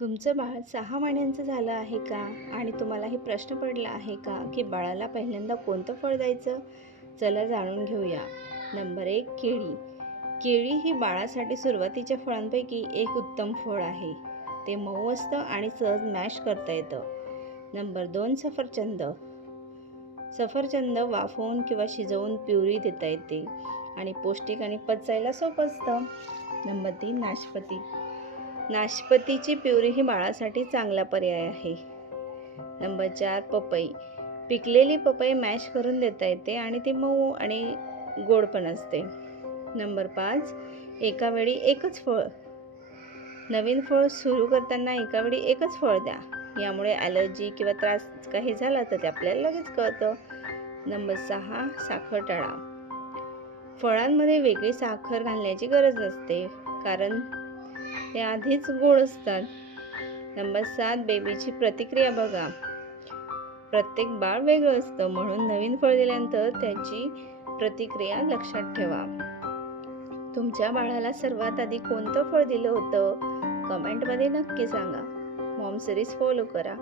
तुमचं बाळ 6 महिन्यांचं झालं आहे का? आणि तुम्हाला हे प्रश्न पडला आहे का, की बाळाला पहिल्यांदा कोणतं फळ द्यायचं? चला जाणून घेऊया. नंबर 1 केळी. केळी ही बाळासाठी सुरुवातीच्या फळांपैकी एक उत्तम फळ आहे. ते मऊ असतं आणि सहज मॅश करता येतं. नंबर 2 सफरचंद. सफरचंद वाफवून किंवा शिजवून प्युरी देता येते आणि पौष्टिक आणि पचायला सोपं असतं. नंबर 3 नाशपती. नाशपतीची प्युरी ही बाळासाठी चांगला पर्याय आहे. नंबर 4 पपई. पिकलेली पपई मॅश करून देता येते आणि ती मऊ आणि गोड पण असते. नंबर 5 एका वेळी एकच फळ. नवीन फळ सुरू करताना एका वेळी एकच फळ द्या. यामुळे ॲलर्जी किंवा त्रास काही झाला तर ते आपल्याला लगेच कळतं. नंबर 6 साखर टाळा. फळांमध्ये वेगळी साखर घालण्याची गरज नसते, कारण ते आधीच गोड असतात. नंबर 7 बेबीची प्रतिक्रिया बघा. प्रत्येक बाळ वेगळं असतं, म्हणून नवीन फळ दिल्यानंतर त्याची प्रतिक्रिया लक्षात ठेवा. तुमच्या बाळाला सर्वात आधी कोणतं फळ दिलं होतं? कमेंटमध्ये नक्की सांगा. मॉम सिरीज फॉलो करा.